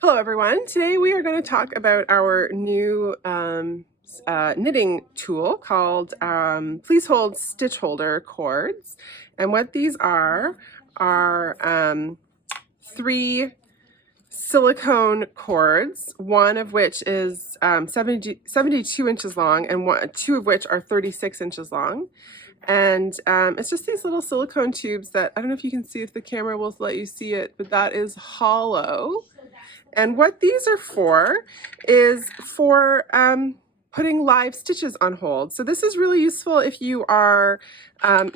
Hello everyone. Today we are going to talk about our new knitting tool called Please Hold Stitch Holder cords. And what these are three silicone cords, one of which is 72 inches long and two of which are 36 inches long. And it's just these little silicone tubes that, I don't know if you can see, if the camera will let you see it, but that is hollow. And what these are for is for putting live stitches on hold. So this is really useful if you are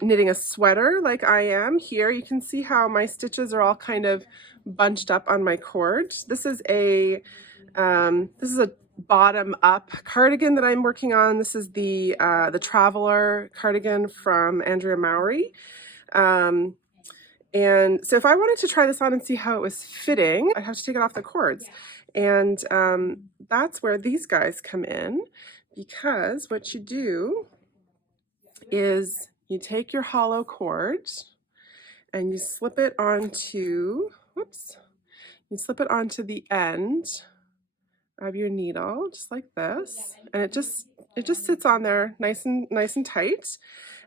knitting a sweater like I am here. You can see how my stitches are all kind of bunched up on my cord. This is a bottom up cardigan that I'm working on. This is the Traveler cardigan from Andrea Mowry. And so if I wanted to try this on and see how it was fitting, I'd have to take it off the cords. And that's where these guys come in, because what you do is you take your hollow cord and you slip it onto, you slip it onto the end of your needle, just like this. And it just sits on there nice and tight.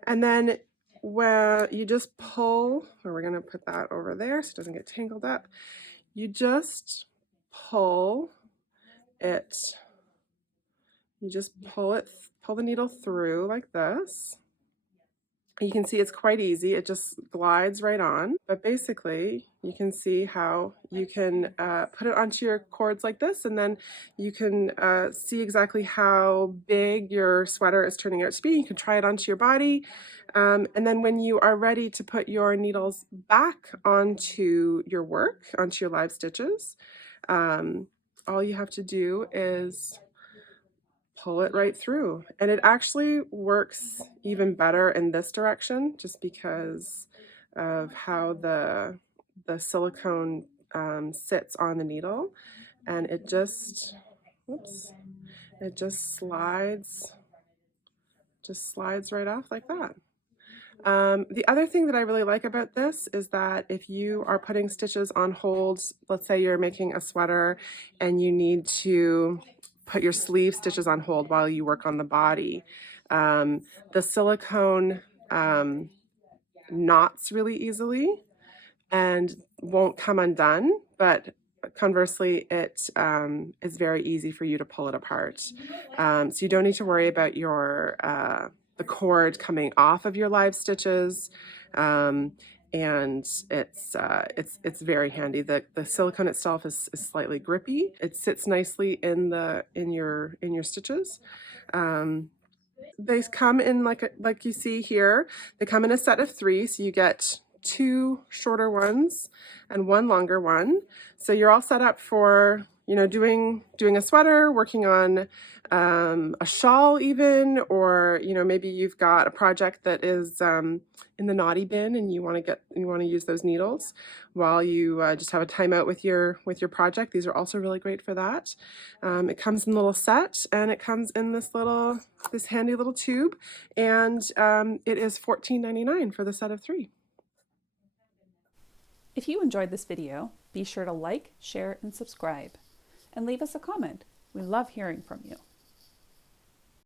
And then where you just pull, or we're going to put that over there so it doesn't get tangled up. You just pull it, pull the needle through like this. You can see it's quite easy. It just glides right on. But basically, you can see how you can put it onto your cords like this, and then you can see exactly how big your sweater is turning out to be. You can try it onto your body. And then when you are ready to put your needles back onto your work, onto your live stitches, all you have to do is pull it right through. And it actually works even better in this direction, just because of how the silicone sits on the needle. And it just, it just slides right off like that. The other thing that I really like about this is that if you are putting stitches on hold, let's say you're making a sweater and you need to put your sleeve stitches on hold while you work on the body, the silicone knots really easily and won't come undone, but conversely, it is very easy for you to pull it apart. So you don't need to worry about your the cord coming off of your live stitches, and it's very handy. The silicone itself is slightly grippy. It sits nicely in your stitches. They come in like you see here. They come in a set of 3, so you get 2 shorter ones and 1 longer one. So you're all set up for, you know, doing a sweater, working on a shawl even, or, you know, maybe you've got a project that is in the naughty bin and you want to use those needles while you just have a timeout with your project. These are also really great for that. It comes in a little set, and it comes in this handy little tube, and it is $14.99 for the set of 3. If you enjoyed this video, be sure to like, share, and subscribe. And leave us a comment. We love hearing from you.